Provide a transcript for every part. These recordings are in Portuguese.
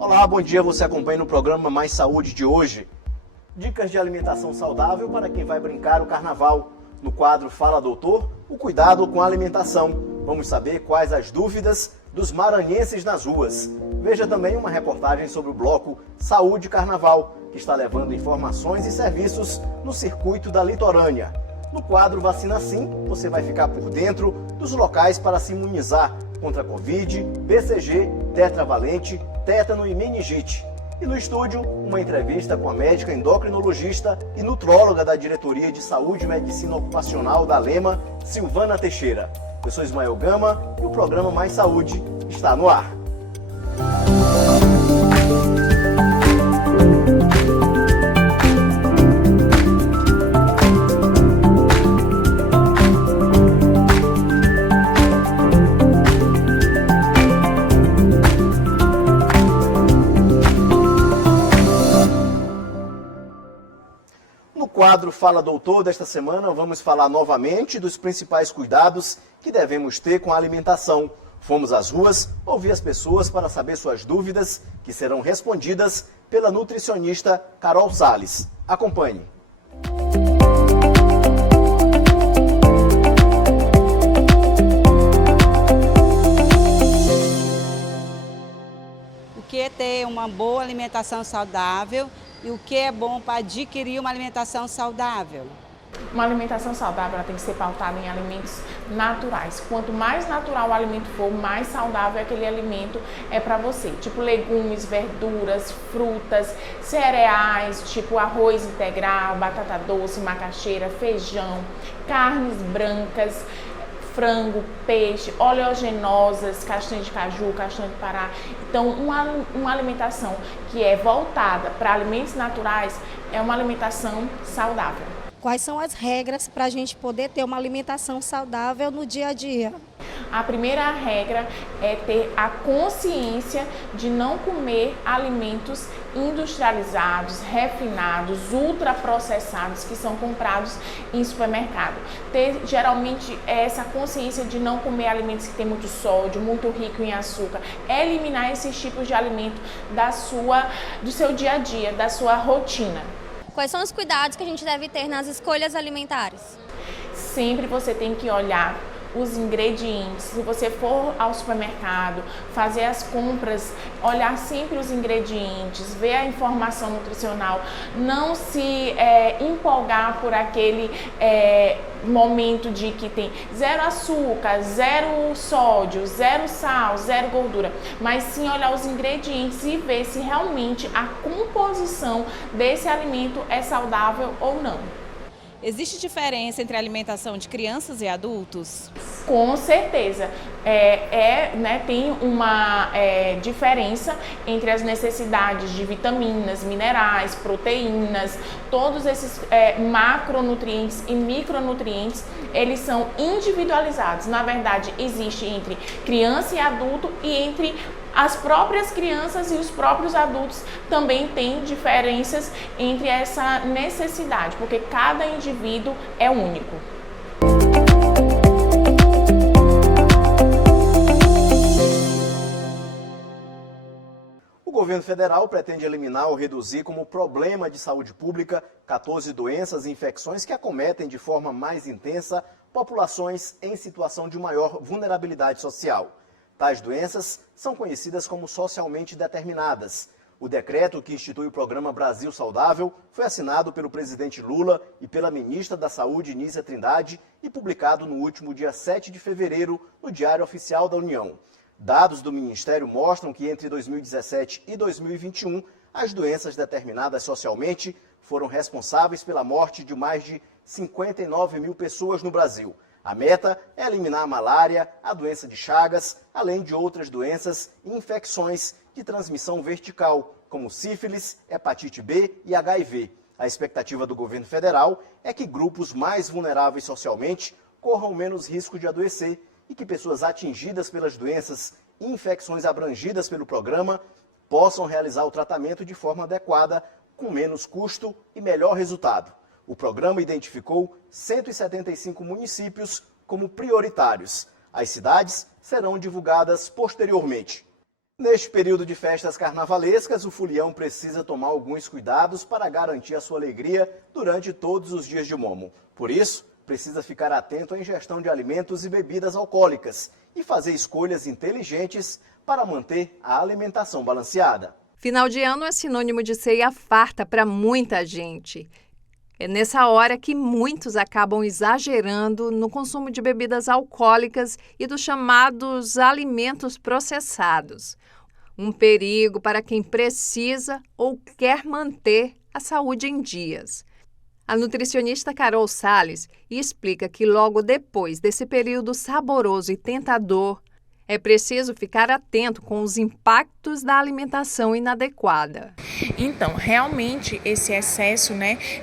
Olá, bom dia, você acompanha no programa Mais Saúde de hoje. Dicas de alimentação saudável para quem vai brincar o carnaval. No quadro Fala Doutor, o cuidado com a alimentação. Vamos saber quais as dúvidas dos maranhenses nas ruas. Veja também uma reportagem sobre o bloco Saúde Carnaval, que está levando informações e serviços no circuito da litorânea. No quadro Vacina Sim, você vai ficar por dentro dos locais para se imunizar contra Covid, BCG, tetravalente, tétano e meningite. E no estúdio, uma entrevista com a médica endocrinologista e nutróloga da Diretoria de Saúde e Medicina Ocupacional da Lema, Silvana Teixeira. Eu sou Ismael Gama e o programa Mais Saúde está no ar. No quadro Fala Doutor desta semana, vamos falar novamente dos principais cuidados que devemos ter com a alimentação. Fomos às ruas ouvir as pessoas para saber suas dúvidas, que serão respondidas pela nutricionista Carol Salles. Acompanhe. O que é ter uma boa alimentação saudável e o que é bom para adquirir uma alimentação saudável? Uma alimentação saudável ela tem que ser pautada em alimentos naturais. Quanto mais natural o alimento for, mais saudável aquele alimento é para você. Tipo legumes, verduras, frutas, cereais, tipo arroz integral, batata doce, macaxeira, feijão, carnes brancas, frango, peixe, oleaginosas, castanha de caju, castanha de pará. Então, uma alimentação que é voltada para alimentos naturais é uma alimentação saudável. Quais são as regras para a gente poder ter uma alimentação saudável no dia a dia? A primeira regra é ter a consciência de não comer alimentos industrializados, refinados, ultraprocessados que são comprados em supermercado. Ter geralmente essa consciência de não comer alimentos que têm muito sódio, muito rico em açúcar. Eliminar esses tipos de alimento do seu dia a dia, da sua rotina. Quais são os cuidados que a gente deve ter nas escolhas alimentares? Sempre você tem que olhar os ingredientes. Se você for ao supermercado, fazer as compras, olhar sempre os ingredientes, ver a informação nutricional, não se empolgar por aquele momento de que tem 0 açúcar, 0 sódio, 0 sal, 0 gordura, mas sim olhar os ingredientes e ver se realmente a composição desse alimento é saudável ou não. Existe diferença entre a alimentação de crianças e adultos? Com certeza. Tem uma diferença entre as necessidades de vitaminas, minerais, proteínas, todos esses macronutrientes e micronutrientes, eles são individualizados. Na verdade, existe entre criança e adulto e entre as próprias crianças e os próprios adultos também têm diferenças entre essa necessidade, porque cada indivíduo é único. O governo federal pretende eliminar ou reduzir como problema de saúde pública 14 doenças e infecções que acometem de forma mais intensa populações em situação de maior vulnerabilidade social. Tais doenças são conhecidas como socialmente determinadas. O decreto que institui o programa Brasil Saudável foi assinado pelo presidente Lula e pela ministra da Saúde, Nízia Trindade, e publicado no último dia 7 de fevereiro no Diário Oficial da União. Dados do Ministério mostram que entre 2017 e 2021, as doenças determinadas socialmente foram responsáveis pela morte de mais de 59 mil pessoas no Brasil. A meta é eliminar a malária, a doença de Chagas, além de outras doenças e infecções de transmissão vertical, como sífilis, hepatite B e HIV. A expectativa do governo federal é que grupos mais vulneráveis socialmente corram menos risco de adoecer e que pessoas atingidas pelas doenças e infecções abrangidas pelo programa possam realizar o tratamento de forma adequada, com menos custo e melhor resultado. O programa identificou 175 municípios como prioritários. As cidades serão divulgadas posteriormente. Neste período de festas carnavalescas, o folião precisa tomar alguns cuidados para garantir a sua alegria durante todos os dias de Momo. Por isso, precisa ficar atento à ingestão de alimentos e bebidas alcoólicas e fazer escolhas inteligentes para manter a alimentação balanceada. Final de ano é sinônimo de ceia farta para muita gente. É nessa hora que muitos acabam exagerando no consumo de bebidas alcoólicas e dos chamados alimentos processados. Um perigo para quem precisa ou quer manter a saúde em dias. A nutricionista Carol Salles explica que logo depois desse período saboroso e tentador, é preciso ficar atento com os impactos da alimentação inadequada. Então, realmente, esse excesso,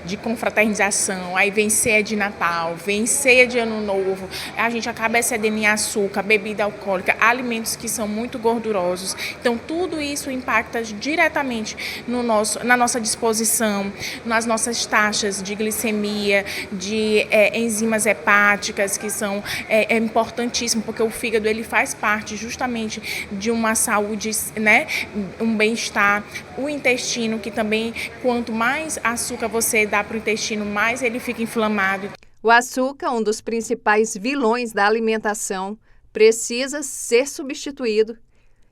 de confraternização, aí vem ceia de Natal, vem ceia de Ano Novo, a gente acaba excedendo em açúcar, bebida alcoólica, alimentos que são muito gordurosos. Então, tudo isso impacta diretamente na nossa disposição, nas nossas taxas de glicemia, de enzimas hepáticas, que são importantíssimo, porque o fígado ele faz parte justamente de uma saúde, um bem-estar. O intestino, que também, quanto mais açúcar você dá para o intestino, mais ele fica inflamado. O açúcar, um dos principais vilões da alimentação, precisa ser substituído,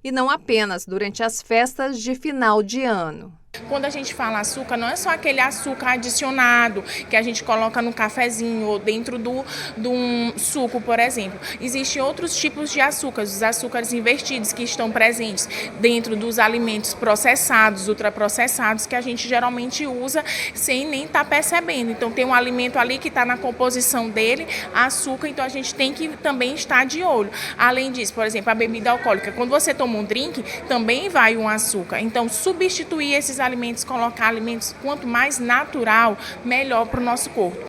e não apenas durante as festas de final de ano. Quando a gente fala açúcar, não é só aquele açúcar adicionado que a gente coloca no cafezinho ou dentro de um suco, por exemplo. Existem outros tipos de açúcares, os açúcares invertidos que estão presentes dentro dos alimentos processados, ultraprocessados, que a gente geralmente usa sem nem estar percebendo. Então tem um alimento ali que está na composição dele, açúcar, então a gente tem que também estar de olho. Além disso, por exemplo, a bebida alcoólica, quando você toma um drink, também vai um açúcar. Então substituir esses alimentos, colocar alimentos quanto mais natural, melhor para o nosso corpo.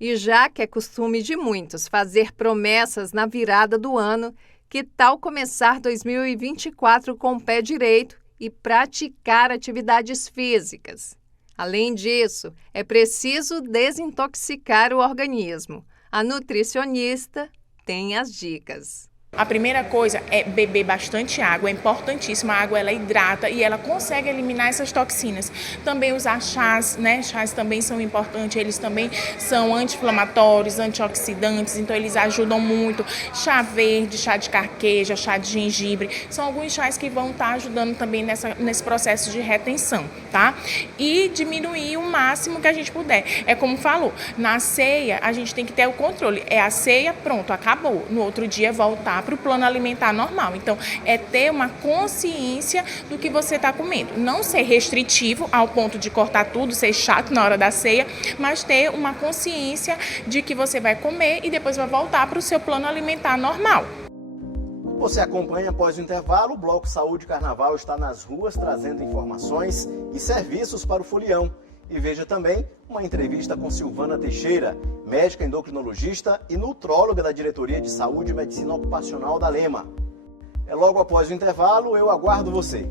E já que é costume de muitos fazer promessas na virada do ano, que tal começar 2024 com o pé direito e praticar atividades físicas? Além disso, é preciso desintoxicar o organismo. A nutricionista tem as dicas. A primeira coisa é beber bastante água, é importantíssimo, a água ela hidrata e ela consegue eliminar essas toxinas. Também usar chás, chás também são importantes, eles também são anti-inflamatórios, antioxidantes, então eles ajudam muito. Chá verde, chá de carqueja, chá de gengibre, são alguns chás que vão estar ajudando também nesse processo de retenção, tá? E diminuir o máximo que a gente puder. É como falou, na ceia a gente tem que ter o controle, é a ceia, pronto, acabou, no outro dia voltar para o plano alimentar normal. Então, é ter uma consciência do que você está comendo. Não ser restritivo ao ponto de cortar tudo, ser chato na hora da ceia, mas ter uma consciência de que você vai comer e depois vai voltar para o seu plano alimentar normal. Você acompanha após o intervalo, o Bloco Saúde Carnaval está nas ruas trazendo informações e serviços para o folião. E veja também uma entrevista com Silvana Teixeira, médica endocrinologista e nutróloga da Diretoria de Saúde e Medicina Ocupacional da Lema. É logo após o intervalo, eu aguardo você.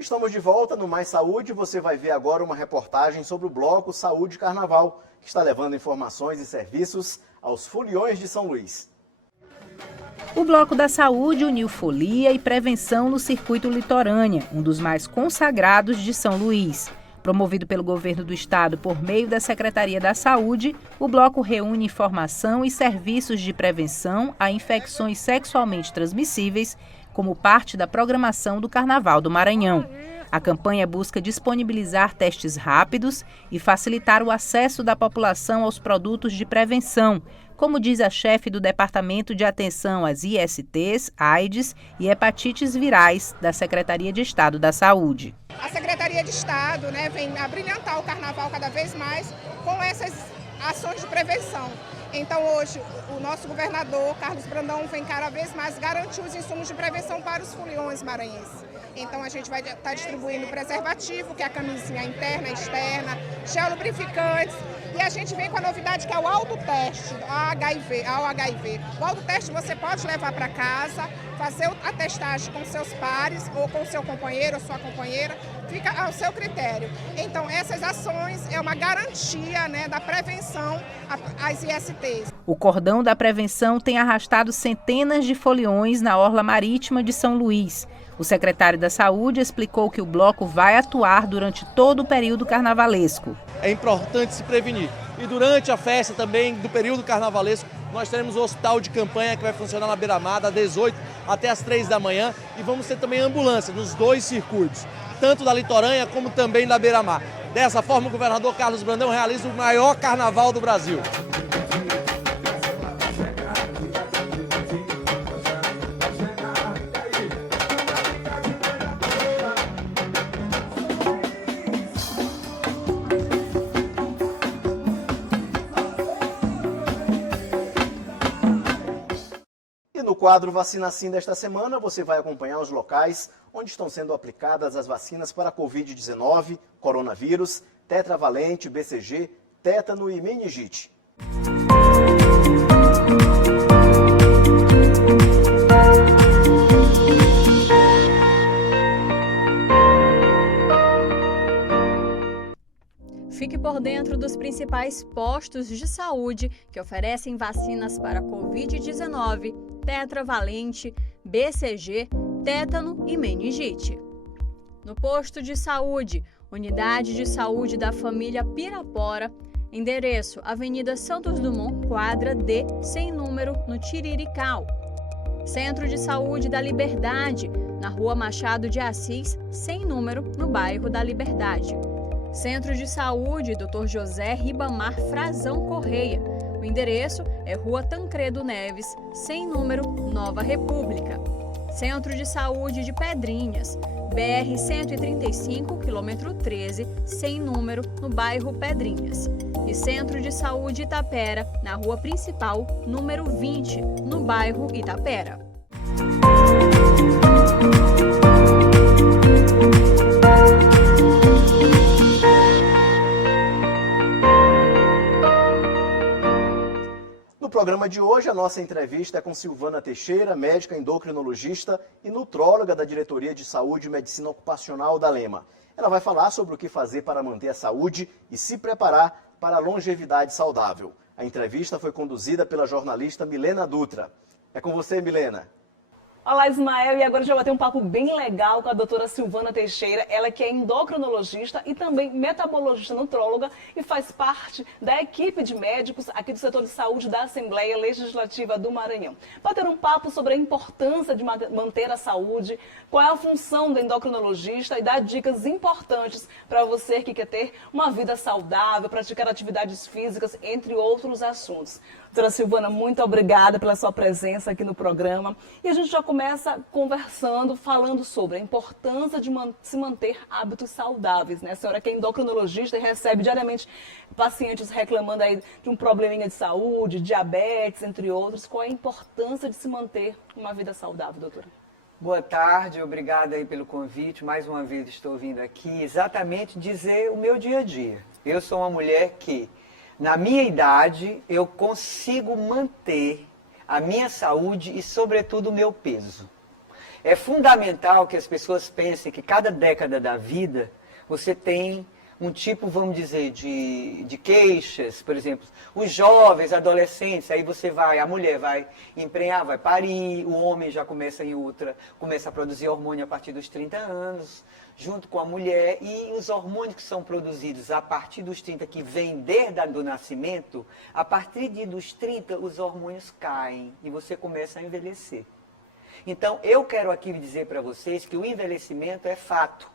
Estamos de volta no Mais Saúde. Você vai ver agora uma reportagem sobre o Bloco Saúde Carnaval, que está levando informações e serviços aos foliões de São Luís. O Bloco da Saúde uniu folia e prevenção no Circuito Litorânea, um dos mais consagrados de São Luís. Promovido pelo governo do estado por meio da Secretaria da Saúde, o bloco reúne informação e serviços de prevenção a infecções sexualmente transmissíveis, como parte da programação do Carnaval do Maranhão. A campanha busca disponibilizar testes rápidos e facilitar o acesso da população aos produtos de prevenção, como diz a chefe do Departamento de Atenção às ISTs, AIDS e hepatites virais da Secretaria de Estado da Saúde. A Secretaria de Estado vem abrilhantar o Carnaval cada vez mais com essas ações de prevenção. Então hoje o nosso governador, Carlos Brandão, vem cada vez mais garantir os insumos de prevenção para os foliões maranhenses. Então a gente vai estar distribuindo preservativo, que é a camisinha interna e externa, gel lubrificantes. E a gente vem com a novidade que é o autoteste ao HIV. O autoteste você pode levar para casa, fazer a testagem com seus pares ou com seu companheiro ou sua companheira, fica ao seu critério. Então essas ações é uma garantia, né, da prevenção às ISTs. O cordão da prevenção tem arrastado centenas de foliões na orla marítima de São Luís. O secretário da Saúde explicou que o bloco vai atuar durante todo o período carnavalesco. É importante se prevenir. E durante a festa também do período carnavalesco, nós teremos o hospital de campanha que vai funcionar na Beira-Mar, das 18 até as 3 da manhã. E vamos ter também ambulância nos 2 circuitos, tanto da Litoranha como também da Beira-Mar. Dessa forma, o governador Carlos Brandão realiza o maior carnaval do Brasil. No quadro Vacina Assim desta semana, você vai acompanhar os locais onde estão sendo aplicadas as vacinas para Covid-19, coronavírus, tetravalente, BCG, tétano e meningite. Fique por dentro dos principais postos de saúde que oferecem vacinas para Covid-19, tetravalente, BCG, tétano e meningite. No posto de saúde, Unidade de Saúde da Família Pirapora, endereço Avenida Santos Dumont, quadra D, sem número, no Tirirical. Centro de Saúde da Liberdade, na Rua Machado de Assis, sem número, no bairro da Liberdade. Centro de Saúde Dr. José Ribamar Frazão Correia. O endereço é Rua Tancredo Neves, sem número, Nova República. Centro de Saúde de Pedrinhas, BR-135, quilômetro 13, sem número, no bairro Pedrinhas. E Centro de Saúde Itapera, na Rua Principal, número 20, no bairro Itapera. No programa de hoje, a nossa entrevista é com Silvana Teixeira, médica endocrinologista e nutróloga da Diretoria de Saúde e Medicina Ocupacional da Lema. Ela vai falar sobre o que fazer para manter a saúde e se preparar para a longevidade saudável. A entrevista foi conduzida pela jornalista Milena Dutra. É com você, Milena. Olá, Ismael, e agora a gente vai bater um papo bem legal com a doutora Silvana Teixeira, ela que é endocrinologista e também metabologista nutróloga e faz parte da equipe de médicos aqui do setor de saúde da Assembleia Legislativa do Maranhão. Bater um papo sobre a importância de manter a saúde, qual é a função do endocrinologista e dar dicas importantes para você que quer ter uma vida saudável, praticar atividades físicas, entre outros assuntos. Doutora Silvana, muito obrigada pela sua presença aqui no programa. E a gente já começa conversando, falando sobre a importância de se manter hábitos saudáveis, né? A senhora que é endocrinologista e recebe diariamente pacientes reclamando aí de um probleminha de saúde, diabetes, entre outros. Qual é a importância de se manter uma vida saudável, doutora? Boa tarde, obrigada aí pelo convite. Mais uma vez estou vindo aqui exatamente dizer o meu dia a dia. Eu sou uma mulher que, na minha idade, eu consigo manter a minha saúde e, sobretudo, o meu peso. É fundamental que as pessoas pensem que cada década da vida você tem um tipo, vamos dizer, de queixas. Por exemplo, os jovens, adolescentes, aí você vai, a mulher vai emprenhar, vai parir, o homem já começa a produzir hormônio a partir dos 30 anos, junto com a mulher, e os hormônios que são produzidos a partir dos 30, que vêm desde o nascimento, a partir dos 30 os hormônios caem e você começa a envelhecer. Então, eu quero aqui dizer para vocês que o envelhecimento é fato,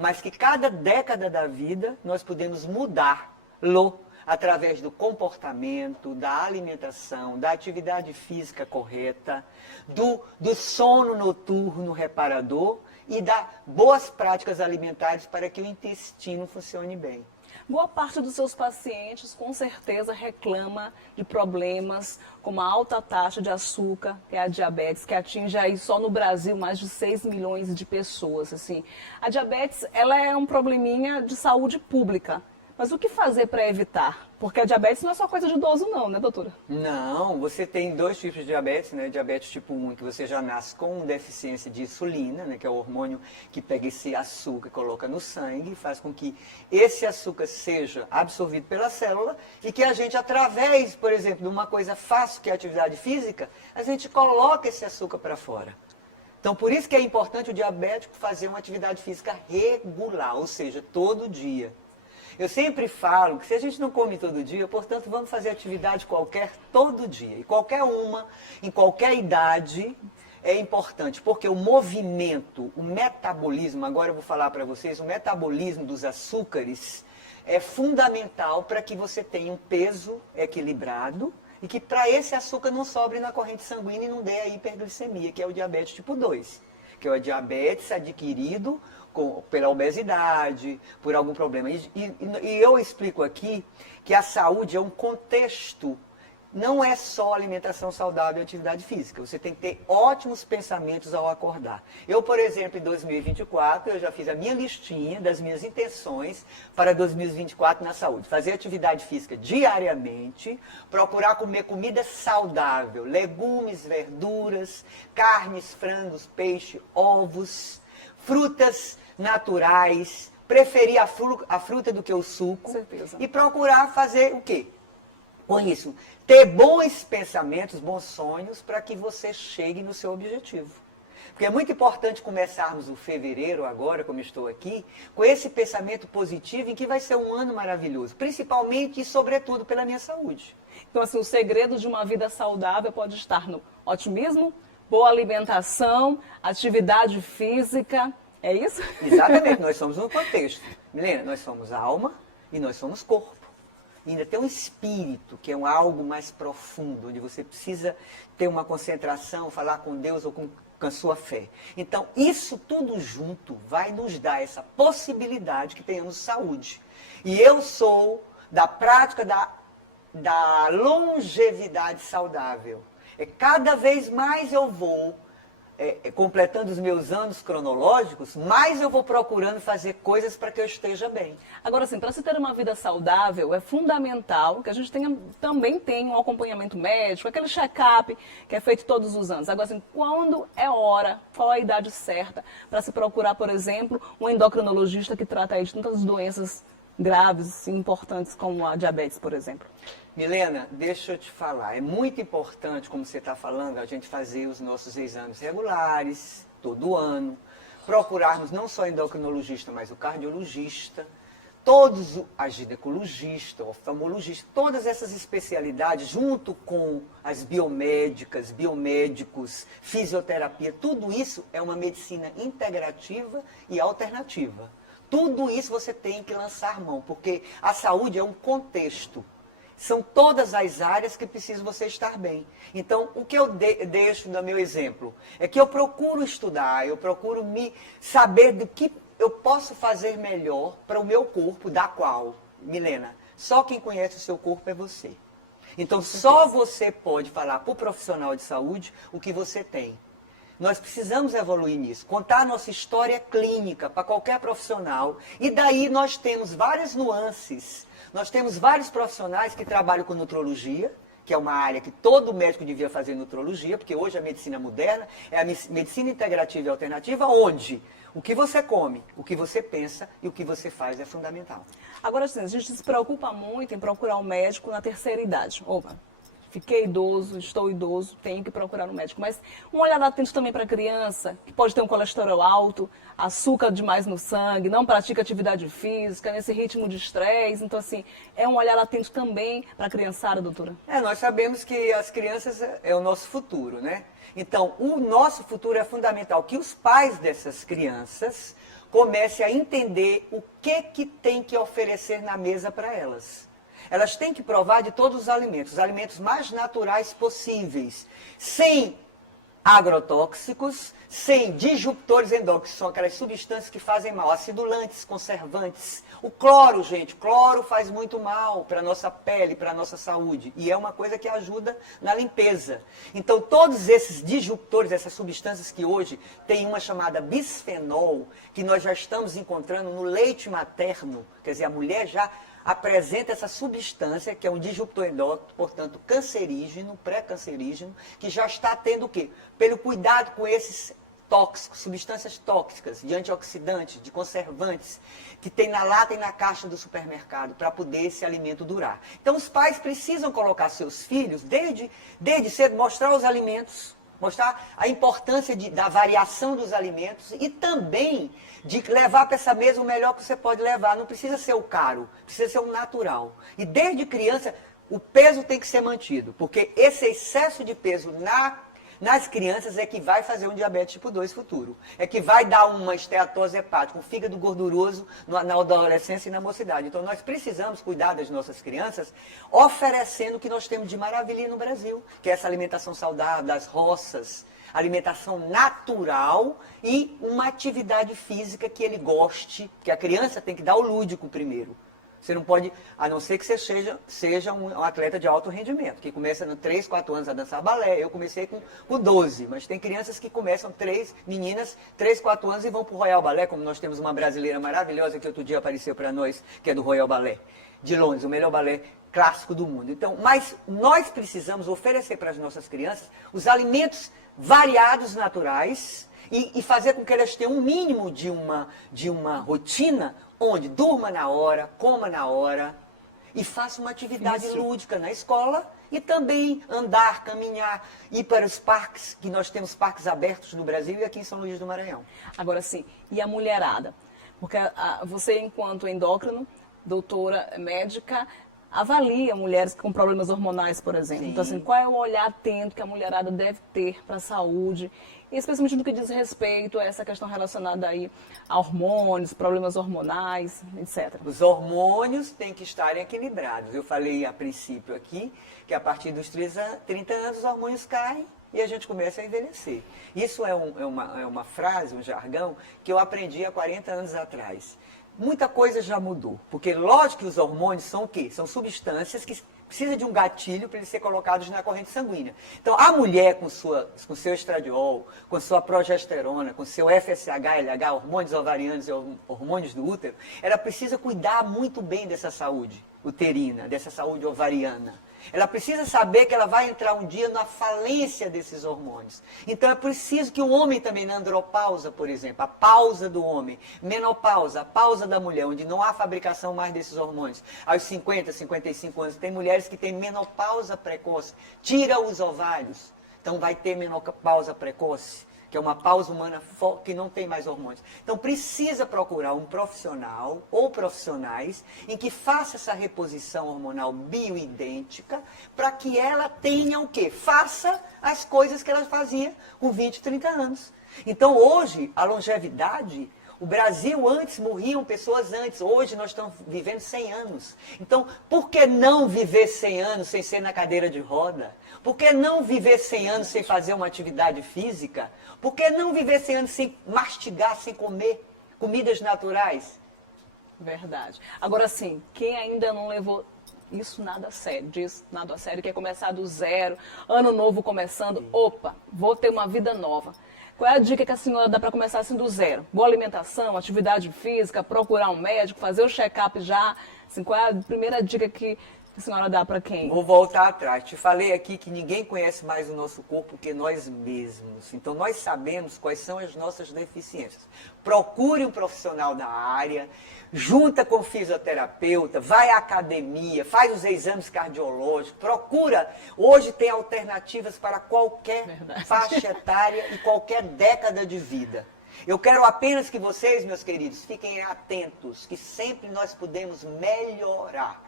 mas que cada década da vida nós podemos mudá-lo através do comportamento, da alimentação, da atividade física correta, do sono noturno reparador e das boas práticas alimentares para que o intestino funcione bem. Boa parte dos seus pacientes, com certeza, reclama de problemas como a alta taxa de açúcar, que é a diabetes, que atinge aí só no Brasil mais de 6 milhões de pessoas. Assim. A diabetes, ela é um probleminha de saúde pública. Mas o que fazer para evitar? Porque a diabetes não é só coisa de idoso não, né, doutora? Não, você tem 2 tipos de diabetes, né? Diabetes tipo 1, que você já nasce com deficiência de insulina, né? Que é o hormônio que pega esse açúcar e coloca no sangue, faz com que esse açúcar seja absorvido pela célula e que a gente, através, por exemplo, de uma coisa fácil que é a atividade física, a gente coloca esse açúcar para fora. Então, por isso que é importante o diabético fazer uma atividade física regular, ou seja, todo dia. Eu sempre falo que se a gente não come todo dia, portanto, vamos fazer atividade qualquer todo dia. E qualquer uma, em qualquer idade, é importante. Porque o movimento, o metabolismo, agora eu vou falar para vocês, o metabolismo dos açúcares é fundamental para que você tenha um peso equilibrado e que para esse açúcar não sobre na corrente sanguínea e não dê a hiperglicemia, que é o diabetes tipo 2, que é o diabetes adquirido pela obesidade, por algum problema. E eu explico aqui que a saúde é um contexto, não é só alimentação saudável e atividade física. Você tem que ter ótimos pensamentos ao acordar. Eu, por exemplo, em 2024, eu já fiz a minha listinha das minhas intenções para 2024 na saúde. Fazer atividade física diariamente, procurar comer comida saudável, legumes, verduras, carnes, frangos, peixe, ovos, frutas naturais, preferir a fruta do que o suco. Certeza. E procurar fazer o quê? Com isso, ter bons pensamentos, bons sonhos para que você chegue no seu objetivo. Porque é muito importante começarmos o fevereiro agora, como estou aqui, com esse pensamento positivo em que vai ser um ano maravilhoso, principalmente e sobretudo pela minha saúde. Então, assim, o segredo de uma vida saudável pode estar no otimismo, boa alimentação, atividade física. É isso? Exatamente, nós somos um contexto. Milena, nós somos alma e nós somos corpo. E ainda tem um espírito, que é algo mais profundo, onde você precisa ter uma concentração, falar com Deus ou com a sua fé. Então, isso tudo junto vai nos dar essa possibilidade que tenhamos saúde. E eu sou da prática da longevidade saudável. Cada vez mais eu vou completando os meus anos cronológicos, mais eu vou procurando fazer coisas para que eu esteja bem. Agora, assim, para se ter uma vida saudável, é fundamental que a gente também tenha um acompanhamento médico, aquele check-up que é feito todos os anos. Agora, assim, quando é hora, qual a idade certa para se procurar, por exemplo, um endocrinologista que trata aí de tantas doenças graves e importantes como a diabetes, por exemplo? Milena, deixa eu te falar, é muito importante, como você está falando, a gente fazer os nossos exames regulares, todo ano, procurarmos não só o endocrinologista, mas o cardiologista, a ginecologista, o oftalmologista, todas essas especialidades, junto com as biomédicas, biomédicos, fisioterapia, tudo isso é uma medicina integrativa e alternativa. Tudo isso você tem que lançar mão, porque a saúde é um contexto. São todas as áreas que precisa você estar bem. Então, o que eu deixo do meu exemplo é que eu procuro estudar, eu procuro me saber do que eu posso fazer melhor para o meu corpo, da qual, Milena, só quem conhece o seu corpo é você. Então, só você pode falar para o profissional de saúde o que você tem. Nós precisamos evoluir nisso, contar a nossa história clínica para qualquer profissional. E daí nós temos várias nuances. Nós temos vários profissionais que trabalham com nutrologia, que é uma área que todo médico devia fazer nutrologia, porque hoje a medicina moderna é a medicina integrativa e alternativa, onde o que você come, o que você pensa e o que você faz é fundamental. Agora, assim, a gente se preocupa muito em procurar um médico na terceira idade. Opa, fiquei idoso, estou idoso, tenho que procurar um médico. Mas um olhar atento também para a criança, que pode ter um colesterol alto, açúcar demais no sangue, não pratica atividade física, nesse ritmo de estresse. Então, assim, é um olhar atento também para a criançada, doutora? Nós sabemos que as crianças é o nosso futuro, né? Então, o nosso futuro é fundamental que os pais dessas crianças comecem a entender o que tem que oferecer na mesa para elas. Elas têm que provar de todos os alimentos mais naturais possíveis, sem agrotóxicos, sem disruptores endócrinos, que são aquelas substâncias que fazem mal, acidulantes, conservantes. O cloro, gente, cloro faz muito mal para a nossa pele, para a nossa saúde, e é uma coisa que ajuda na limpeza. Então, todos esses disruptores, essas substâncias que hoje tem uma chamada bisfenol, que nós já estamos encontrando no leite materno, quer dizer, a mulher já apresenta essa substância, que é um disruptor endócrino, portanto, cancerígeno, pré-cancerígeno, que já está tendo o quê? Pelo cuidado com esses tóxicos, substâncias tóxicas, de antioxidantes, de conservantes, que tem na lata e na caixa do supermercado, para poder esse alimento durar. Então, os pais precisam colocar seus filhos, desde cedo, mostrar os alimentos, mostrar a importância da variação dos alimentos e também de levar para essa mesa o melhor que você pode levar. Não precisa ser o caro, precisa ser o natural. E desde criança, o peso tem que ser mantido, porque esse excesso de peso nas crianças é que vai fazer um diabetes tipo 2 futuro. É que vai dar uma esteatose hepática, um fígado gorduroso na adolescência e na mocidade. Então, nós precisamos cuidar das nossas crianças oferecendo o que nós temos de maravilha no Brasil, que é essa alimentação saudável, das roças, alimentação natural e uma atividade física que ele goste, porque a criança tem que dar o lúdico primeiro. Você não pode, a não ser que você seja um atleta de alto rendimento, que começa no 3, 4 anos a dançar balé. Eu comecei com 12, mas tem crianças que começam, meninas, 3, 4 anos e vão para o Royal Ballet, como nós temos uma brasileira maravilhosa que outro dia apareceu para nós, que é do Royal Ballet, de Londres, o melhor balé clássico do mundo. Então, mas nós precisamos oferecer para as nossas crianças os alimentos variados, naturais, e fazer com que elas tenham um mínimo de uma rotina, onde durma na hora, coma na hora e faça uma atividade lúdica na escola e também andar, caminhar, ir para os parques, que nós temos parques abertos no Brasil e aqui em São Luís do Maranhão. Agora sim, e a mulherada? Porque você, enquanto endócrino, doutora médica, avalia mulheres com problemas hormonais, por exemplo. Sim. Então, assim, qual é o olhar atento que a mulherada deve ter para a saúde, e especialmente no que diz respeito a essa questão relacionada aí a hormônios, problemas hormonais, etc. Os hormônios têm que estarem equilibrados. Eu falei a princípio aqui que a partir dos 30 anos os hormônios caem e a gente começa a envelhecer. Isso é uma frase, um jargão que eu aprendi há 40 anos atrás. Muita coisa já mudou, porque lógico que os hormônios são o quê? São substâncias que precisam de um gatilho para eles serem colocados na corrente sanguínea. Então, a mulher com seu estradiol, com sua progesterona, com seu FSH, LH, hormônios ovarianos e hormônios do útero, ela precisa cuidar muito bem dessa saúde uterina, dessa saúde ovariana. Ela precisa saber que ela vai entrar um dia na falência desses hormônios. Então é preciso que o homem também, na andropausa, por exemplo, a pausa do homem, menopausa, a pausa da mulher, onde não há fabricação mais desses hormônios. Aos 50, 55 anos, tem mulheres que têm menopausa precoce, tira os ovários, então vai ter menopausa precoce, que é uma pausa humana que não tem mais hormônios. Então precisa procurar um profissional ou profissionais em que faça essa reposição hormonal bioidêntica para que ela tenha o quê? Faça as coisas que ela fazia com 20, 30 anos. Então hoje a longevidade, o Brasil antes morriam pessoas antes, hoje nós estamos vivendo 100 anos. Então, por que não viver 100 anos sem ser na cadeira de roda? Por que não viver 100 anos sem fazer uma atividade física? Por que não viver 100 anos sem mastigar, sem comer comidas naturais? Verdade. Agora sim, quem ainda não levou isso nada a sério, disso nada a sério, quer começar do zero, ano novo começando, opa, vou ter uma vida nova. Qual é a dica que a senhora dá para começar assim do zero? Boa alimentação, atividade física, procurar um médico, fazer o check-up já? Assim, qual é a primeira dica que a senhora dá para quem? Vou voltar atrás. Te falei aqui que ninguém conhece mais o nosso corpo que nós mesmos. Então, nós sabemos quais são as nossas deficiências. Procure um profissional da área, junta com o fisioterapeuta, vai à academia, faz os exames cardiológicos, procura. Hoje tem alternativas para qualquer faixa etária e qualquer década de vida. Eu quero apenas que vocês, meus queridos, fiquem atentos, que sempre nós podemos melhorar.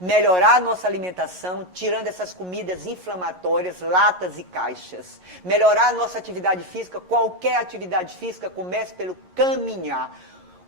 Melhorar a nossa alimentação, tirando essas comidas inflamatórias, latas e caixas. Melhorar a nossa atividade física, qualquer atividade física, comece pelo caminhar.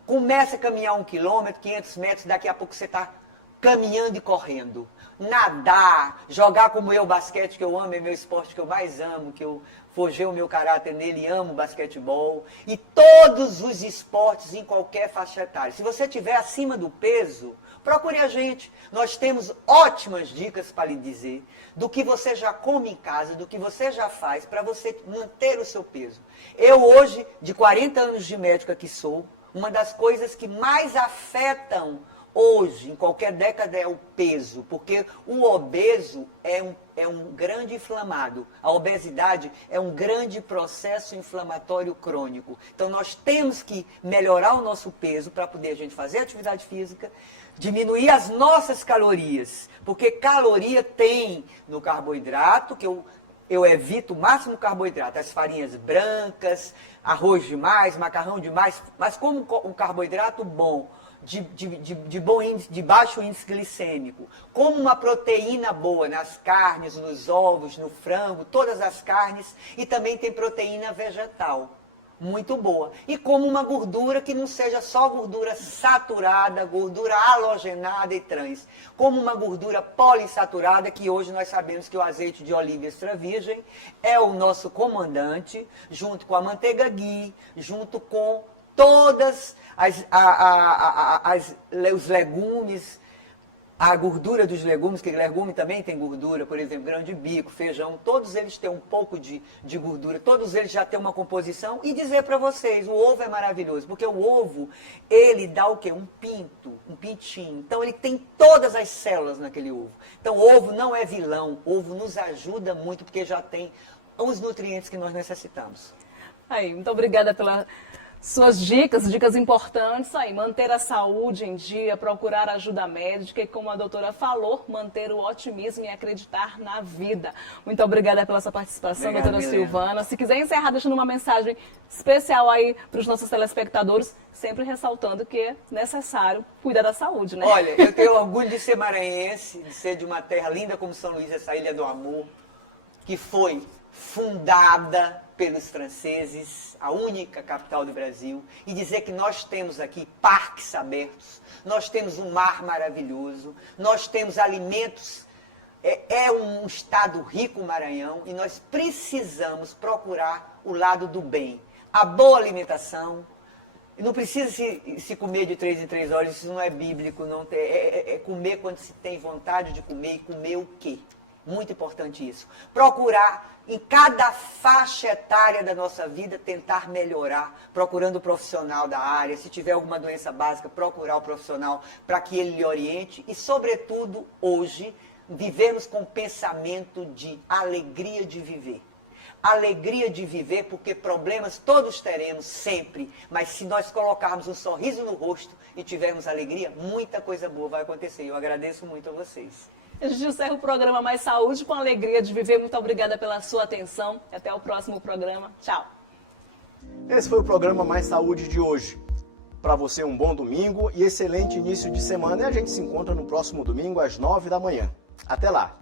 Comece a caminhar 1 quilômetro, 500 metros, daqui a pouco você está caminhando e correndo. Nadar, jogar como eu basquete, que eu amo, é meu esporte que eu mais amo, que eu forjei o meu caráter nele, amo basquetebol e todos os esportes em qualquer faixa etária. Se você estiver acima do peso, procure a gente. Nós temos ótimas dicas para lhe dizer do que você já come em casa, do que você já faz para você manter o seu peso. Eu hoje, de 40 anos de médica que sou, uma das coisas que mais afetam hoje, em qualquer década, é o peso, porque o obeso é um grande inflamado. A obesidade é um grande processo inflamatório crônico. Então, nós temos que melhorar o nosso peso para poder a gente fazer atividade física, diminuir as nossas calorias, porque caloria tem no carboidrato, que eu evito o máximo carboidrato, as farinhas brancas, arroz demais, macarrão demais, mas como um carboidrato bom, de baixo índice glicêmico, como uma proteína boa nas carnes, nos ovos, no frango, todas as carnes, e também tem proteína vegetal, muito boa. E como uma gordura que não seja só gordura saturada, gordura halogenada e trans, como uma gordura poliinsaturada, que hoje nós sabemos que o azeite de oliva extra virgem é o nosso comandante, junto com a manteiga ghee, junto com todas os legumes, a gordura dos legumes, que legume também tem gordura, por exemplo, grão de bico, feijão, todos eles têm um pouco de gordura, todos eles já têm uma composição. E dizer para vocês, o ovo é maravilhoso, porque o ovo, ele dá o quê? Um pintinho. Então ele tem todas as células naquele ovo. Então o ovo não é vilão, o ovo nos ajuda muito, porque já tem os nutrientes que nós necessitamos. Aí, muito obrigada pelas suas dicas importantes aí, manter a saúde em dia, procurar ajuda médica e, como a doutora falou, manter o otimismo e acreditar na vida. Muito obrigada pela sua participação, Obrigado, doutora Silvana. Se quiser encerrar deixando uma mensagem especial aí para os nossos telespectadores, sempre ressaltando que é necessário cuidar da saúde, né? Olha, eu tenho orgulho de ser maranhense, de ser de uma terra linda como São Luís, essa ilha do amor, que foi fundada pelos franceses, a única capital do Brasil, e dizer que nós temos aqui parques abertos, nós temos um mar maravilhoso, nós temos alimentos, é um estado rico, o Maranhão, e nós precisamos procurar o lado do bem, a boa alimentação. Não precisa se comer de 3 em 3 horas, isso não é bíblico, não tem, é comer quando se tem vontade de comer, e comer o quê? Muito importante isso. Procurar, em cada faixa etária da nossa vida, tentar melhorar, procurando o profissional da área. Se tiver alguma doença básica, procurar o profissional para que ele lhe oriente. E, sobretudo, hoje, vivermos com o pensamento de alegria de viver. Alegria de viver, porque problemas todos teremos sempre, mas se nós colocarmos um sorriso no rosto e tivermos alegria, muita coisa boa vai acontecer. Eu agradeço muito a vocês. A gente encerra o programa Mais Saúde com alegria de viver. Muito obrigada pela sua atenção. Até o próximo programa. Tchau. Esse foi o programa Mais Saúde de hoje. Para você, um bom domingo e excelente início de semana. E a gente se encontra no próximo domingo às 9 da manhã. Até lá!